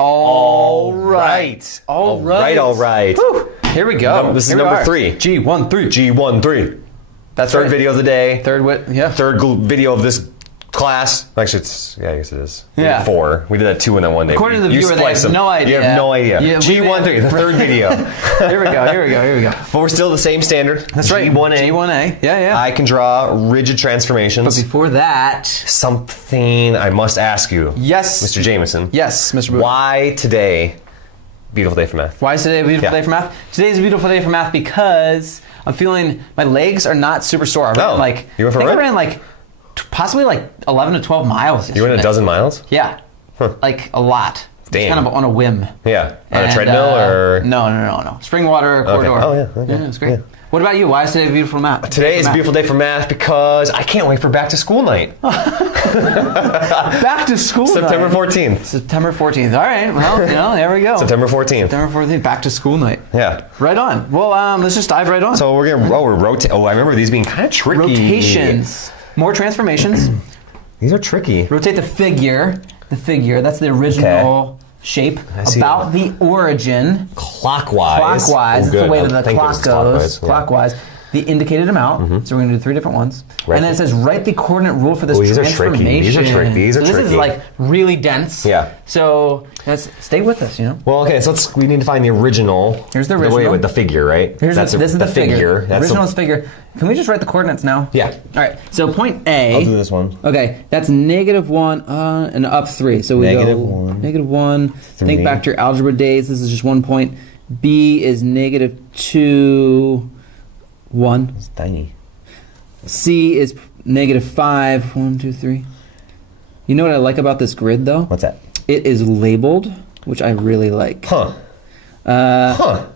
All right. All right. Whew. Here we go. This is number 3. G13. G13. That's third right. video of the day. Third video of this class. Actually, I guess it is. Yeah. 4. We did that 2 in that one day. According to the viewer, they have no idea. You have no idea. Yeah, G13, the third video. Here we go. But we're still the same standard. That's right. G1A. Yeah. I can draw rigid transformations. But before that, something I must ask you. Yes. Mr. Jameson. Yes, Mr. Booth. Why today, beautiful day for math? Why is today a beautiful day for math? Today's a beautiful day for math because I'm feeling my legs are not super sore. I ran possibly 11 to 12 miles yesterday. You ran a dozen miles? Yeah. Like a lot. Damn. Kind of on a whim. Yeah. On a treadmill or? No. Spring water corridor. Okay. Oh, yeah. Okay. Yeah, it's great. Yeah. What about you? Why is today a beautiful math? Today is a beautiful day for math because I can't wait for back to school night. Back to school September night. 14th. September 14th. All right. Well, there we go. September 14th. September 14th. Back to school night. Yeah. Right on. Well, let's just dive right on. So we're rotate. Oh, I remember these being kind of tricky. Rotations. More transformations. These are tricky. Rotate the figure. That's the original shape. About the origin. Clockwise. That's the way that the clock goes. Clockwise. The indicated amount. So we're going to do 3 different ones. Right. And then it says write the coordinate rule for this transformation. These are tricky. This is like really dense. Yeah. So stay with us, Well, okay, so we need to find the original. Here's the original. Wait, with the figure, right? This is the figure. That's original is figure. Can we just write the coordinates now? Yeah. All right. So point A. I'll do this one. Okay, that's -1 and up 3. So we -1. -1. Think back to your algebra days. This is just 1 point. B is -2, 1. It's tiny. C is -5, 1, 2, 3. You know what I like about this grid, though? What's that? It is labeled, which I really like. Huh.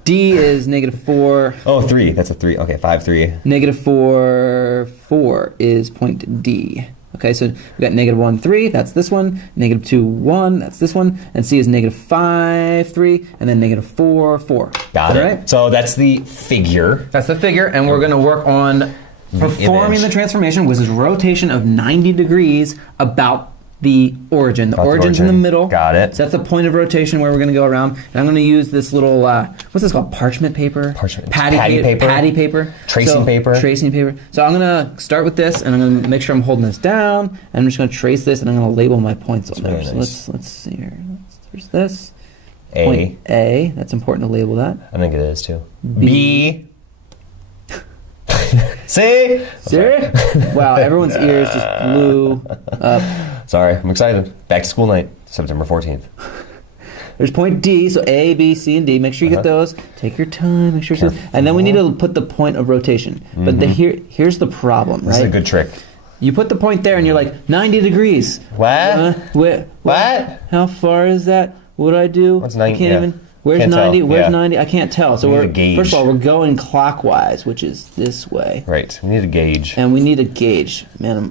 D is -4. Oh, 3. That's a 3. Okay, 5, 3. -4, 4 is point D. Okay, so we got -1, 3. That's this one. -2, 1. That's this one. And C is -5, 3. And then -4, 4. Got it. Right? So that's the figure. That's the figure, and we're going to work on performing the transformation, which is rotation of 90 degrees about the origin. The origin's in the middle. Got it. So that's the point of rotation where we're going to go around. And I'm going to use this little, what's this called? Parchment paper? Patty paper. Patty paper. Tracing paper. Tracing paper. So I'm going to start with this, and I'm going to make sure I'm holding this down. And I'm just going to trace this, and I'm going to label my points on there. So let's see here. There's this. A. Point A. That's important to label that. I think it is, too. B. See? Serious? Wow, everyone's ears just blew up. Sorry, I'm excited. Back to school night, September 14th. There's point D, so A, B, C, and D. Make sure you get those. Take your time. Make sure. And then we need to put the point of rotation. But here's the problem, right? This is a good trick. You put the point there, and you're like 90 degrees. What? What? How far is that? What do I do? What's 90? I can't even. Where's can't 90? Tell. Where's 90? I can't tell. So first of all, we're going clockwise, which is this way. Right. We need a gauge. And we need a gauge. Man,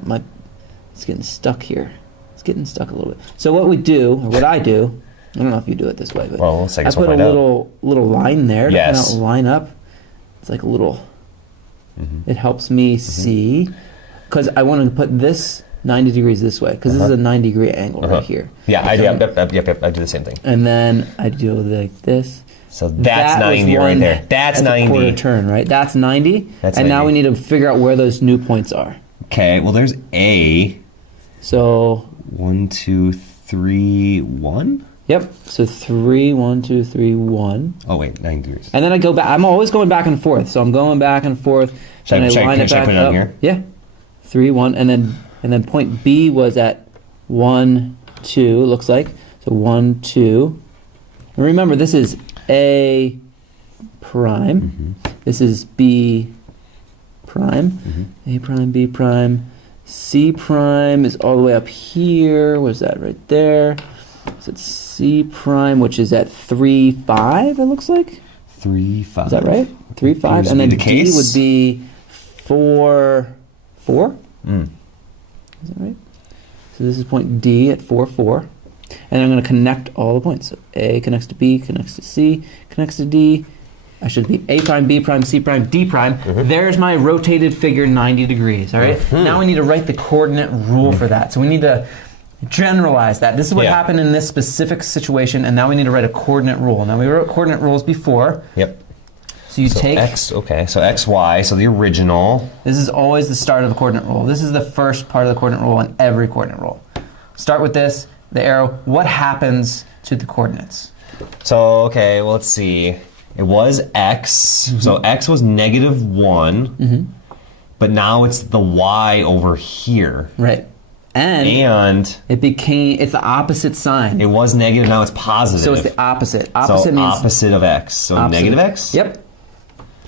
it's getting stuck here. It's getting stuck a little bit. So what we do, or what I do, I don't know if you do it this way, but I put a little line there to kind of line up. It's like a little. It helps me see, because I want to put this 90 degrees this way, because this is a 90-degree angle right here. Yeah, I do the same thing. And then I do like this. So that's 90 right there. That's 90. A quarter turn, right? That's 90. And now we need to figure out where those new points are. Okay, well there's A. So 1, 2, 3, 1? Yep. So 3, 1, 2, 3, 1. Oh wait, 90 degrees. And then I go back. I'm always going back and forth. So I'm going back and forth. Should I put it on here? Yeah. 3, 1, and then point B was at 1, 2. Looks like so 1, 2. And remember, this is A prime. This is B prime. A prime, B prime. C prime is all the way up here. Where's that? Right there. So it's C prime, which is at 3, 5. It looks like 3, 5. Is that right? 3, 5, and then D would be 4, 4. Is that right? So this is point D at 4, 4. And I'm going to connect all the points. So A connects to B, connects to C, connects to D. I should be A prime, B prime, C prime, D prime. There's my rotated figure 90 degrees, all right? Now we need to write the coordinate rule for that. So we need to, generalize that. This is what Yeah. happened in this specific situation, and now we need to write a coordinate rule. Now we wrote coordinate rules before, Yep. so you So take, x, okay, so xy, so the original. this is always the start of a coordinate rule. This is the first part of the coordinate rule in every coordinate rule. Start with this, the arrow. What happens to the coordinates? So, okay, well, let's see. It was x, so x was -1, but now it's the y over here. Right. And And it's the opposite sign. it was negative, now it's positive. So it's the opposite. So Opposite means opposite of x. So opposite. negative x? Yep.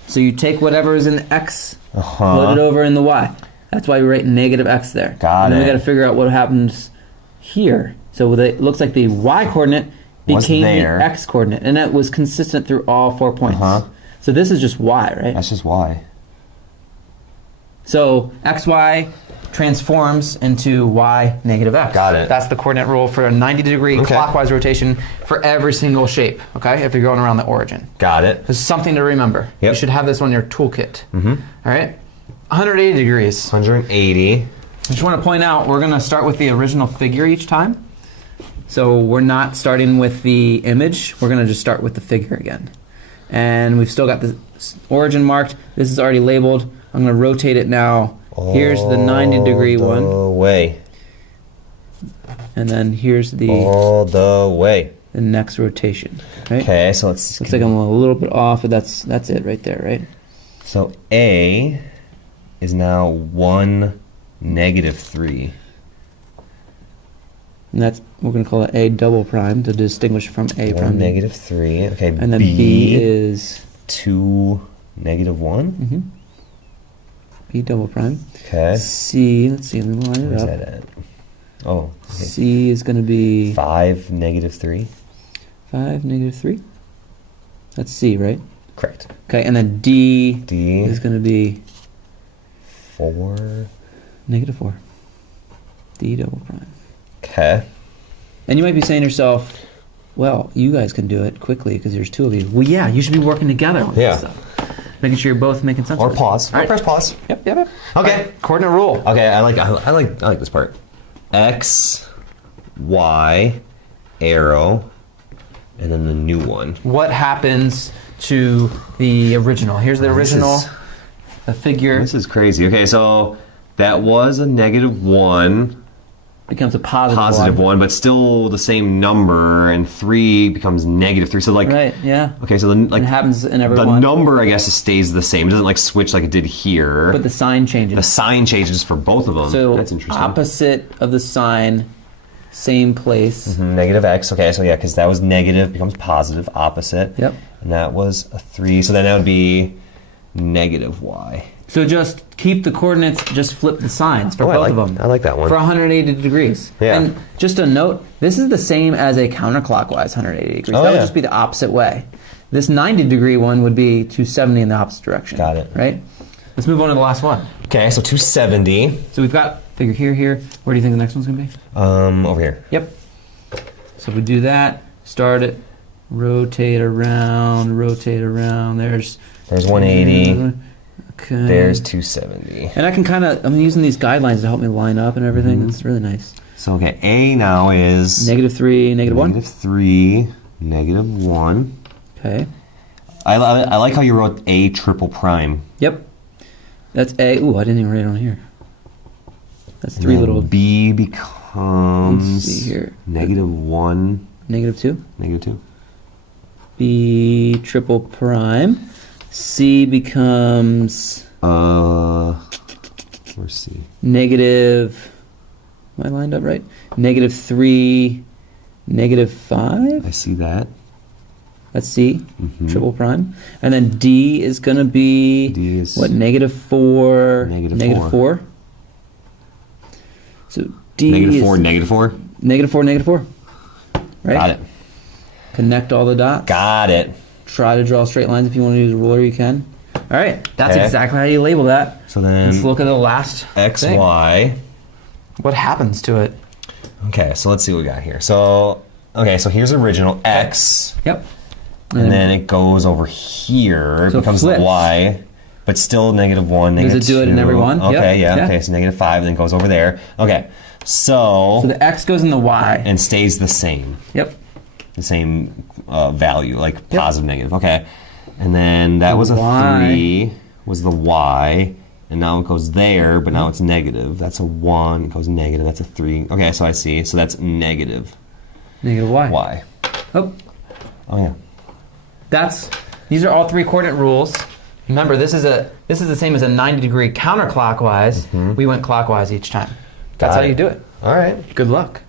So you take whatever is in the x, Uh-huh. put it over in the y. That's why we write negative x there. Got and then we it. got to figure out what happens here. So it looks like the y coordinate Was became there. the x coordinate, and that was consistent through all 4 points. Uh-huh. So this is just y, right? That's just y. So xy transforms into y negative x. Got it. That's the coordinate rule for a 90-degree Okay. clockwise rotation for every single shape, okay, if you're going around the origin. Got it. This is something to remember. Yep. You should have this on your toolkit. Mm-hmm. All right? 180 degrees. 180. I just want to point out, we're going to start with the original figure each time. So we're not starting with the image. We're going to just start with the figure again. And we've still got the origin marked. This is already labeled. I'm going to rotate it now. Here's the 90-degree one. All the way. And then here's the All the way. next rotation. Right? Okay, so let's... Looks like I'm a little bit off, but that's it right there, right? So A is now 1, -3. And that's, we're going to call it A double prime to distinguish from A 1, prime. -3. Okay, And then B is 2, -1. B double prime. Okay. C, let's see, let me line it Where's up. that at? Oh, okay. C is going to be 5, -3. 5, -3. That's C, right? Correct. Okay, and then D D, is going to be 4. -4. D double prime. Okay. And you might be saying to yourself, well, you guys can do it quickly because there's two of you. Well, yeah, you should be working together on Yeah. this stuff. Making sure you're both making sense Or of it. pause. All Or right. press pause. Yep. Okay. All right, coordinate rule. Okay, I like this part. X, Y, arrow, and then the new one. What happens to the original? Here's the This original, is- the figure This is crazy. Okay, so that was a -1, becomes a positive, positive one, but still the same number, and 3 becomes -3. So like, Right, yeah. okay, so the It happens in every the one. number I guess stays the same. It doesn't like switch like it did here. But the sign changes. the sign changes for both of them. So That's interesting. opposite of the sign, same place. -x. Okay, so yeah, because that was negative becomes positive, opposite. Yep. And that was a 3. So then that would be -y. So just keep the coordinates, just flip the signs for Oh, I both like- of them. I like that one. For 180 degrees. Yeah. And just a note, this is the same as a counterclockwise 180 degrees. Oh, that would yeah. just be the opposite way. This 90-degree one would be 270 in the opposite direction. Got it. Right? Let's move on to the last one. Okay, so 270. So we've got figure here. Where do you think the next one's going to be? Over here. Yep. So if we do that, start it, rotate around. There's 180. Okay. There's 270. And I can I'm using these guidelines to help me line up and everything. Mm-hmm. It's really nice. So okay, A now is -3, -1. -3, -1. Okay. I like how you wrote A triple prime. Yep. That's A. Ooh, I didn't even write it on here. That's And 3 then little. B becomes Let's see here. -1, -2. -2. B triple prime. C becomes Where's C? negative. Am I lined up right? -3, -5. I see that. That's C, Mhm. triple prime. And then D is going to be, D is what, -4, -4. -4. So D -4, is -4. -4. Right? Got it. Connect all the dots. Got it. Try to draw straight lines. If you want to use a ruler, you can. All right, that's Okay. exactly how you label that. So then Let's look at the last X, thing. Y. What happens to it? Okay, so let's see what we got here. So, okay, so here's original X, Yep. and then it goes over here. It So it becomes the flips. Y. but still -1, Does -2. it do it in every one? Okay, Yep. yeah, okay, so -5, then it goes over there. Okay, So the x goes in the y. and stays the same. Yep. The same value, like Yep. positive, negative. Okay, and then that was a Y. 3, was the y, and now it goes there, but now it's negative. That's a 1, it goes negative, that's a 3. Okay, so I see, so that's negative Negative y. y. Oh, Oh yeah. these are all 3 coordinate rules. Remember, this is the same as a 90-degree counterclockwise. We went clockwise each time. That's Got how it. you do it. All right. Good luck.